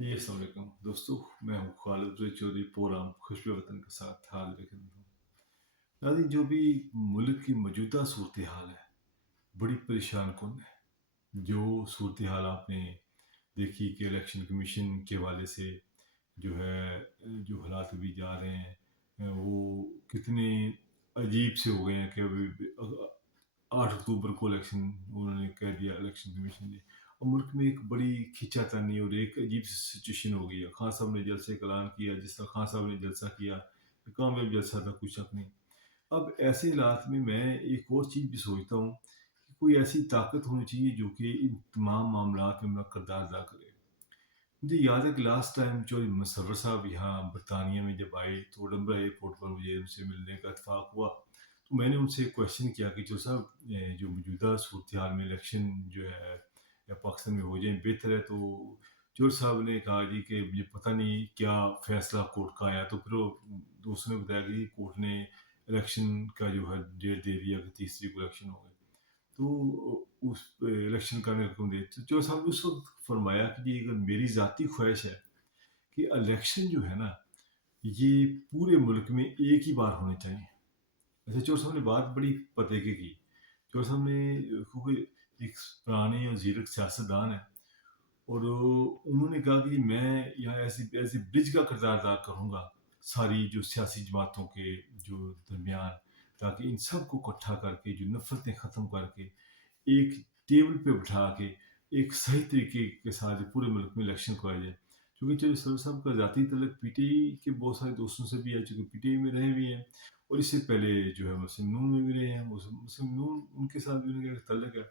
जी, अस्सलाम वालेकुम दोस्तों। मैं हूँ खालिद रज़ा चौधरी, प्रोग्राम खुशबे वतन के साथ हाज़िर खिदमत हूँ। नाज़रीन, जो भी मुल्क की मौजूदा सूरत हाल है, बड़ी परेशान कुन है। जो सूरत हाल आपने देखी कि इलेक्शन कमीशन के हवाले से जो है, जो हालात अभी जा रहे हैं, वो कितने अजीब से हो गए हैं कि अभी 8 अक्टूबर को इलेक्शन उन्होंने कह दिया, इलेक्शन कमीशन ने। और मुल्क में एक बड़ी खींचातानी और एक अजीब सी सिचुएशन हो गई है। खान साहब ने जलसे का ऐलान किया, जिस तरह खान साहब ने जलसा किया, कामयाब जलसा था, कुछ शक नहीं। अब ऐसे हालात में मैं एक और चीज़ भी सोचता हूँ कि कोई ऐसी ताकत होनी चाहिए जो कि इन तमाम मामलात में अपना किरदार अदा करे। मुझे याद है कि लास्ट टाइम जो मुशर्रफ साहब यहाँ बरतानिया में जब आए, तो एडनबरा एयरपोर्ट पर मुझे उनसे मिलने का इत्तेफाक हुआ। तो मैंने उनसे क्वेश्चन किया कि जो साहब, जो मौजूदा सूरत हाल में इलेक्शन जो है या पाकिस्तान में हो जाए बेहतर है। तो जोर साहब ने कहा जी कि मुझे पता नहीं क्या फैसला कोर्ट का आया। तो फिर वो दोस्तों ने बताया कि कोर्ट ने इलेक्शन का जो है डेट दे दिया कि 30 तारीख को इलेक्शन हो गए। तो उस इलेक्शन करने को दे, तो जो साहब ने उस वक्त फरमाया कि जी, अगर मेरी ज़ाती ख्वाहिश है कि इलेक्शन जो है ना, ये पूरे मुल्क में एक ही बार होने चाहिए। अच्छा, चौर साहब ने बात बड़ी पते की। चौर साहब ने, क्योंकि एक पुराने और जीरक सियासतदान है, और उन्होंने कहा कि मैं यहाँ ऐसी ऐसी ब्रिज का किरदार अदा करूँगा सारी जो सियासी जमातों के जो दरमियान, ताकि इन सब को इकट्ठा करके, जो नफरतें ख़त्म करके, एक टेबल पे बिठा के एक सही तरीके के साथ पूरे मुल्क में इलेक्शन करवाया जाए। क्योंकि चलो सर साहब का ज़ाती तल्लुक पीटीआई के बहुत सारे दोस्तों से भी है, चूँकि पीटीआई में रहे भी हैं, और इससे पहले जो है मुस्लिम नून में भी रहे हैं। मुस्लिम नून उनके साथ भी उनका एक तल्लुक है।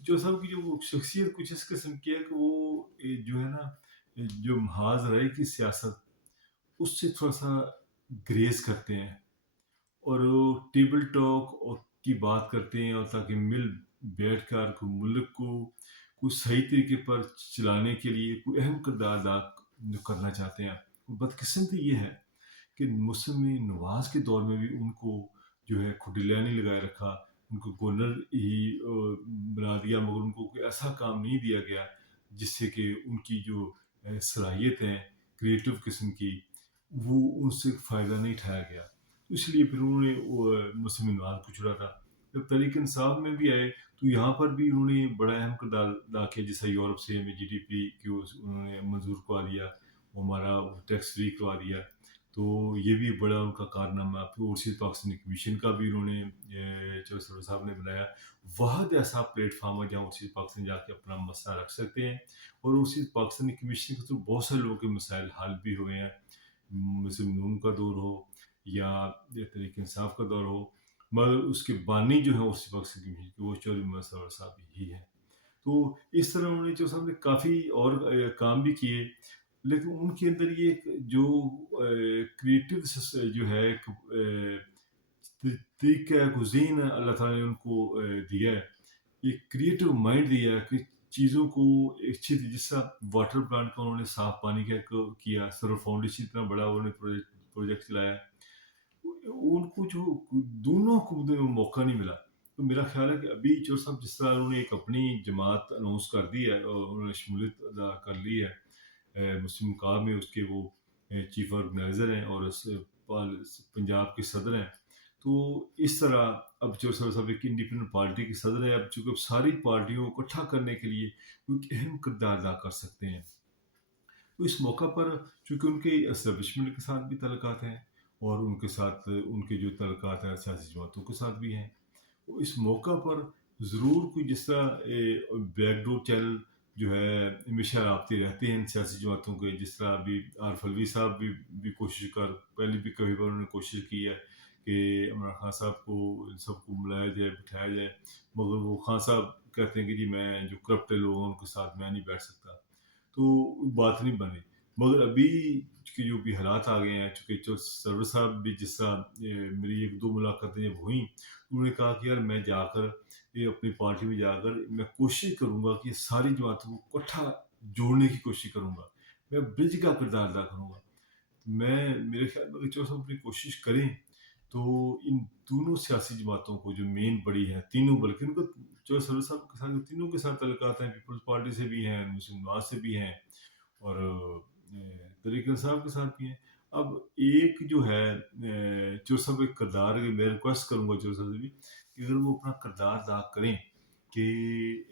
जो साहब की जो वो शख्सियत कुछ इस किस्म की है कि वो जो है ना, जो महाज रहे की सियासत, उससे थोड़ा-सा ग्रेज़ करते हैं, और वो टेबल टॉक और की बात करते हैं, और ताकि मिल बैठकर को मुल्क को कुछ सही तरीके पर चलाने के लिए कोई अहम किरदार अदा जो करना चाहते हैं। बदकिस्मती ये है कि मुस्लिम नवाज के दौर में भी उनको जो है खुटिलिया नहीं लगाए रखा, उनको गवर्नर ही बना दिया, मगर उनको कोई ऐसा काम नहीं दिया गया जिससे कि उनकी जो सलाहियत है क्रिएटिव किस्म की, वो उनसे फ़ायदा नहीं उठाया गया। तो इसलिए फिर उन्होंने मुस्लिम नवाज को चुना था। जब तहरीक इंसाफ में भी आए, तो यहाँ पर भी उन्होंने बड़ा अहम किरदार अदा किया। जैसा यूरोप से हमें जीडीपी की उन्होंने मंजूर करवा दिया, वो हमारा टैक्स फ्री करवा दिया। तो ये भी बड़ा उनका कारनामा। फिर ओवरसीज़ पाकिस्तानी कमीशन का भी उन्होंने जो सर साहब ने बनाया। वाहद ऐसा प्लेटफार्म है जहाँ ओवरसीज़ पाकिस्तान जाके अपना मसला रख सकते हैं, और ओवरसीज़ पाकिस्तानी कमीशन के थ्रू बहुत सारे लोगों के मसाइल हल भी हुए हैं। मुस्लिम नून का दौर हो या तहरीक इंसाफ का दौर हो, मगर उसके बानी जो है ओवरसीज़ पाकिस्तान कमीशन के, वो चौधरी मोहम्मद सरवर साहब ही हैं। तो इस तरह उन्होंने जो साहब ने काफ़ी और काम भी किए। लेकिन उनके अंदर ये एक जो क्रिएटिव जो है एक तरीका कुज़ीन अल्लाह ताला ने उनको दिया है। एक क्रिएटिव माइंड दिया है कि चीज़ों को एक अच्छी, जिस तरह वाटर प्लांट का उन्होंने साफ पानी का किया, सर्व फाउंडेशन इतना बड़ा उन्होंने प्रोजेक्ट चलाया। उनको जो दोनों हुकूमतों में मौका नहीं मिला। तो मेरा ख्याल है कि अभी जो सब जिस तरह उन्होंने एक अपनी जमात अनाउंस कर दी है, और उन्होंने शमूलियत अदा कर ली है मुस्लिम कॉम में, उसके वो चीफ ऑर्गेनाइज़र हैं, और पंजाब के सदर हैं। तो इस तरह अब जो साहब एक इंडिपेंडेंट पार्टी के सदर हैं, अब चूँकि अब सारी पार्टियों को इकट्ठा करने के लिए वो एक अहम किरदार अदा कर सकते हैं। तो इस मौका पर चूँकि उनके एस्टेब्लिशमेंट के साथ भी तल्लुकात हैं, और उनके साथ उनके जो तल्लुकात हैं सियासी जमातों के साथ भी हैं। तो इस मौका पर ज़रूर कोई जिस तरह बैकडोर चैनल जो है हमेशा राब्ते रहते हैं इन सियासी जमातों के। जिस तरह अभी आरिफ अलवी साहब भी कोशिश कर, पहले भी कई बार उन्होंने कोशिश की है कि इमरान खान साहब को इन सबको बुलाया जाए, बिठाया जाए, मगर वो खान साहब कहते हैं कि जी, मैं जो करप्ट लोग हैं उनके साथ मैं नहीं बैठ सकता। तो बात नहीं बनी। मगर अभी के जो भी हालात आ गए हैं, चूँकि जो सर्वर साहब भी जिस तरह मेरी 1-2 मुलाकातें जब हुई, उन्होंने कहा कि यार मैं जाकर ये अपनी पार्टी में जाकर मैं कोशिश करूँगा कि सारी जमातों को इकट्ठा जोड़ने की कोशिश करूँगा। मैं ब्रिज का किरदार अदा करूँगा। मैं मेरे ख्याल में अगर जो सब अपनी कोशिश करें, तो इन दोनों सियासी जमातों को जो मेन बड़ी हैं, तीनों, बल्कि उनको जो सर्वर साहब के साथ तीनों के साथ तल्लुकात हैं, पीपल्स पार्टी से भी हैं, मुस्लिम नवाज से भी हैं, اور तहरीक इंसाफ के साथ भी हैं। अब एक जो है चौधरी साहब एक किरदार की मैं रिक्वेस्ट करूँगा चौधरी साहब से भी कि अगर वो अपना किरदार अदा करें कि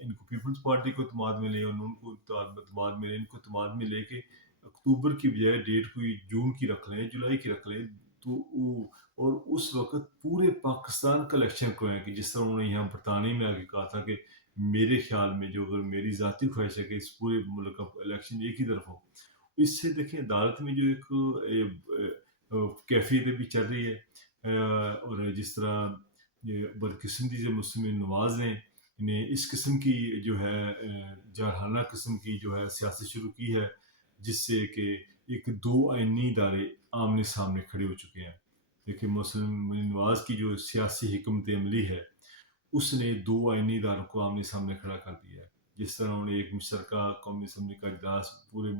इनको पीपल्स पार्टी को इत्मीनान में लें और उनको इत्मीनान में लें, इनको इत्मीनान में लेके अक्टूबर की बजाय डेट कोई जून की रख लें, जुलाई की रख लें, तो वो और उस वक़्त पूरे पाकिस्तान का इलेक्शन करवाएँ कि जिस तरह उन्होंने यहाँ बरतानिया में आके कहा था कि मेरे ख़्याल में जो अगर मेरी ज़ाती ख़्वाहिश है कि इस पूरे मुल्क का इलेक्शन एक ही तरफ हो। इससे देखिए अदालत में जो एक कैफियत भी चल रही है और जिस तरह ये बदकिस्मती से मुस्लिम नवाज ने इन्हें इस किस्म की जो है जारहाना किस्म की जो है सियासत शुरू की है जिससे कि एक दो आइनी इदारे आमने सामने खड़े हो चुके हैं। देखिए मुस्लिम नवाज की जो सियासी हिकमत अमली है उसने दो आइनी इदारों को आमने सामने खड़ा कर दिया है। जिस तरह उन्होंने एक मुश्तरका कौमी असम्बली का इजलास पूरे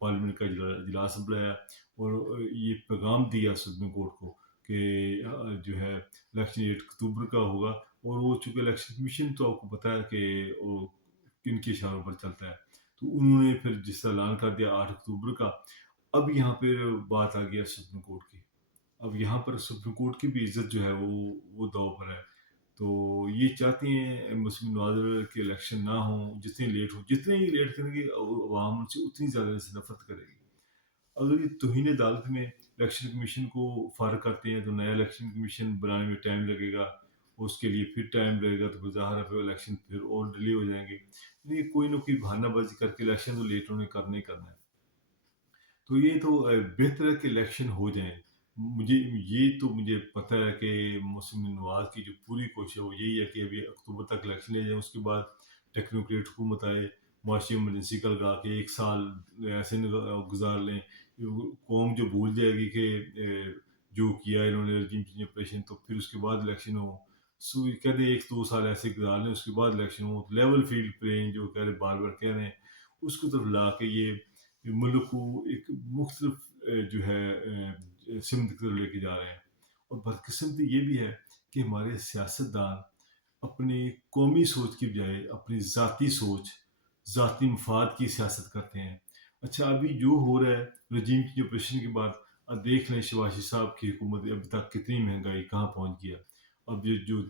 पार्लियामेंट का इजलास बुलाया और ये पैगाम दिया सुप्रीम कोर्ट को कि जो है इलेक्शन 8 अक्टूबर का होगा और वो चूँकि इलेक्शन कमीशन तो आपको पता है कि वो किन के इशारों पर चलता है। तो उन्होंने फिर जिस तरह ऐलान कर दिया 8 अक्टूबर का, अब यहाँ पे बात आ गई है सुप्रीम कोर्ट की। अब यहाँ पर सुप्रीम कोर्ट की भी इज़्ज़त जो है वो दाँव पर है। तो ये चाहती हैं मुस्लिम नवाज के इलेक्शन ना हों, जितने ही लेट करेंगे अवाम उनसे उतनी ज़्यादा इनसे नफ़रत करेगी। अगर ये तौहीन अदालत में इलेक्शन कमीशन को फ़ारिग करते हैं तो नया इलेक्शन कमीशन बनाने में टाइम लगेगा, उसके लिए फिर टाइम लगेगा तो ज़ाहिर है फिर इलेक्शन फिर और डिले हो जाएँगे। ये कोई ना कोई बहानाबाज़ी करके इलेक्शन तो लेट उन्हें करना ही करना है। तो ये तो बेहतर है कि इलेक्शन हो जाएँ। मुझे पता है कि मुस्लिम नवाज़ की जो पूरी कोशिश है वो यही है कि अभी अक्टूबर तक इलेक्शन ले जाएँ, उसके बाद टेक्नोक्रेट हुकूमत आए, माशी इमरजेंसी का लगा के 1 साल ऐसे गुज़ार लें। कौम जो भूल जाएगी कि जो किया इन्होंने रजीम चेंज ऑपरेशन तो फिर उसके बाद इलेक्शन हो। ये कहते हैं 1-2 साल ऐसे गुज़ार लें, उसके बाद इलेक्शन हो। लेवल फील्ड प्लेइंग जो कह रहे बार-बार कह रहे हैं, उसको तरफ ला के ये मुल्क को एक मुख्तलिफ जो है सिमत की तरफ लेके जा रहे हैं। और बदकिस्मती ये भी है कि हमारे सियासतदान अपनी कौमी सोच की बजाय अपनी ज़ाती सोच, ज़ाती मफाद की सियासत करते हैं। अच्छा अभी जो हो रहा है रजीम की ऑपरेशन के बाद अब देख लें शहबाज साहब की हुकूमत अभी तक कितनी महंगाई कहाँ पहुँच गया। अब जो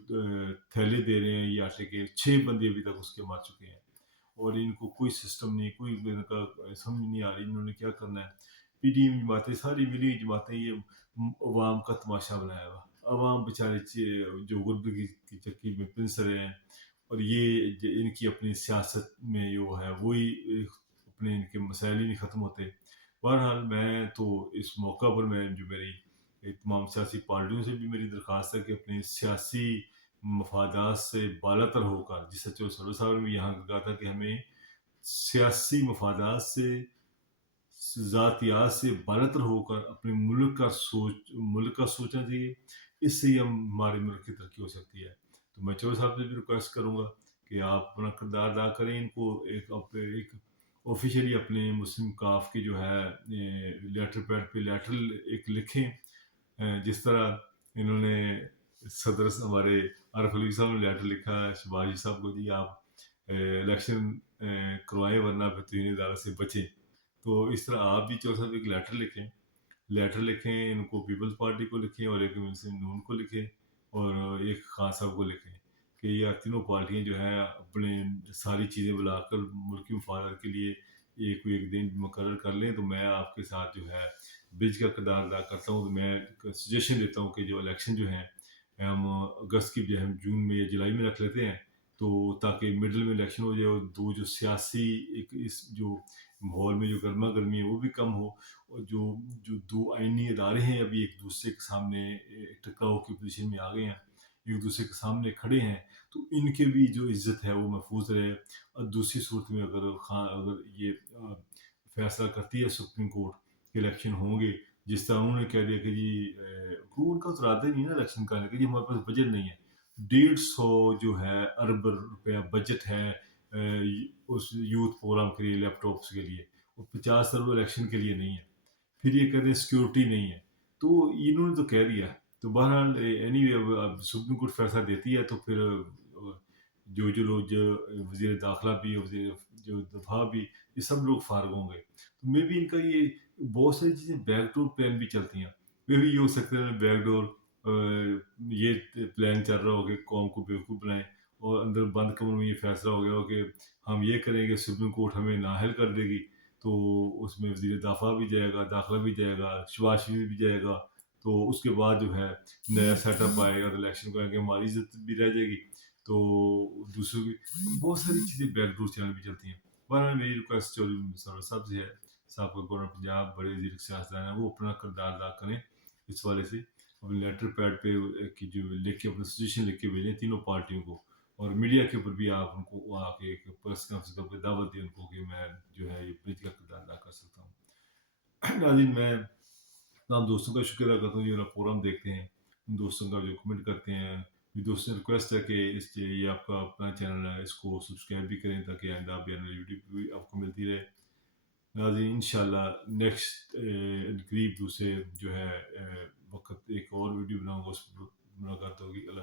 थैले दे रहे हैं ये आटे के 6 बंदे अभी तक उसके मार चुके हैं। और इनको कोई सिस्टम नहीं, कोई इनका समझ नहीं आ रही इन्होंने क्या करना है। पीडीएम जमातें सारी मिली जमातें ये अवाम का तमाशा बनाया हुआ। अवाम बेचारे जो गुर्बत की चक्की में पिस रहे हैं और ये इनकी अपनी सियासत में जो है वही अपने इनके मसाइल ही नहीं ख़त्म होते। बहरहाल मैं तो इस मौका पर मैं जो मेरी तमाम सियासी पार्टियों से भी मेरी दरख्वास्त है कि अपनी सियासी मफादात से बालातर होकर जिस सच्चे सरों साहब ने भी यहाँ कहा था कि हमें सियासी मफादात से ज़ातियात से बालातर होकर अपने मुल्क का सोचना चाहिए। इससे ही हमारे मुल्क की तरक्की हो सकती है। तो मैं चौधरी साहब से भी रिक्वेस्ट करूँगा कि आप अपना किरदार अदा करें, इनको एक ऑफ़िशियली अपने मुस्लिम काफ की जो है लेटर पैड पे लेटर एक लिखें जिस तरह इन्होंने सदर हमारे आरिफ अलवी साहब ने लेटर लिखा है शहबाज साहब को, जी आप इलेक्शन करवाएं वरना फिर तौहीन अदालत से बचें। तो इस तरह आप भी चौधरी साहब एक लेटर लिखें, इनको पीपल्स पार्टी को लिखें और एक मुस्लिम नून को लिखें और एक खान साहब को लिखें कि ये तीनों पार्टियां जो हैं अपने सारी चीज़ें बुलाकर मुल्की मफादात के लिए एक दिन मुकर्रर कर लें तो मैं आपके साथ जो है ब्रिज का किरदार अदा करता हूँ। तो मैं सजेशन देता हूँ कि जो इलेक्शन जो हैं हम अगस्त की बजाय हम जून में या जुलाई में रख लेते हैं तो ताकि मिडल में इलेक्शन हो जाए और दो जो सियासी एक इस जो माहौल में जो गर्मा गर्मी है वो भी कम हो और जो जो दो आइनी इदारे हैं अभी एक दूसरे के सामने टकराव की पोजीशन में आ गए हैं, एक दूसरे के सामने खड़े हैं, तो इनके भी जो इज्जत है वो महफूज रहे। और दूसरी सूरत में अगर ये फैसला करती है सुप्रीम कोर्ट कि इलेक्शन होंगे, जिस तरह उन्होंने कह दिया कि जी उनका तो इरादा ही नहीं है ना इलेक्शन करने का, जी हमारे पास बजट नहीं है। 150 जो है अरब रुपया बजट है उस यूथ प्रोग्राम के लिए लैपटॉप्स के लिए और 50 अरब इलेक्शन के लिए नहीं है। फिर ये कहते हैं सिक्योरिटी नहीं है। तो इन्होंने तो कह दिया। तो बहरहाल एनीवे अब सुप्रीम कोर्ट फैसला देती है तो फिर जो लोग जो वज़ीर दाखिला भी वज़ीर जो दफ़ा भी یہ سب لوگ فارغ ہوں گے، تو میں بھی ان کا یہ بہت ساری چیزیں بیک ڈور پلان بھی چلتی ہیں، میں بھی یہ ہو سکتا ہے بیک ڈور یہ پلان چل رہا ہو کہ قوم کو بیوقوف بنائیں، اور اندر بند کمروں میں یہ فیصلہ ہو گیا ہو کہ ہم یہ کریں گے، سپریم کورٹ ہمیں نااہل کر دے گی، تو اس میں وزیر دفاع بھی جائے گا، داخلہ بھی جائے گا، شباز شریف بھی جائے گا، تو اس کے بعد جو ہے نیا سیٹ اپ آئے گا، تو الیکشن کریں گے، ہماری عزت بھی رہ جائے گی، تو دوسروں کی بہت ساری چیزیں بیک ڈور چینل بھی چلتی ہیں۔ بہرحال میری ریکویسٹ چوری سر صاحب سے ہے، صاحب کا گورنر پنجاب بڑے وزیر سیاستدان ہیں، وہ اپنا کردار ادا کریں اس والے سے، اپنے لیٹر پیڈ پہ کی جو لکھ کے اپنا سجیشن لکھ کے بھیجیں تینوں پارٹیوں کو، اور میڈیا کے اوپر بھی آپ ان کو آ کے ایک پریس کانفرنس کر کے دعوت دیں ان کو کہ میں جو ہے یہ پولیٹیکل کردار ادا کر سکتا ہوں۔ ناظرین، میں تمام دوستوں کا شکریہ ادا کرتا ہوں جو میرا پروگرام دیکھتے ہیں، ان دوستوں کا جو کمنٹ کرتے ہیں، یہ دوستوں سے ریکویسٹ ہے کہ یہ آپ کا اپنا چینل ہے، اس کو سبسکرائب بھی کریں تاکہ آئندہ بھی آنے والی ویڈیو بھی آپ کو ملتی رہے۔ ناظرین، انشاءاللہ نیکسٹ قریب دوسرے جو ہے وقت ایک اور ویڈیو بناؤں گا، اس پر ملاقات ہوگی۔ اللہ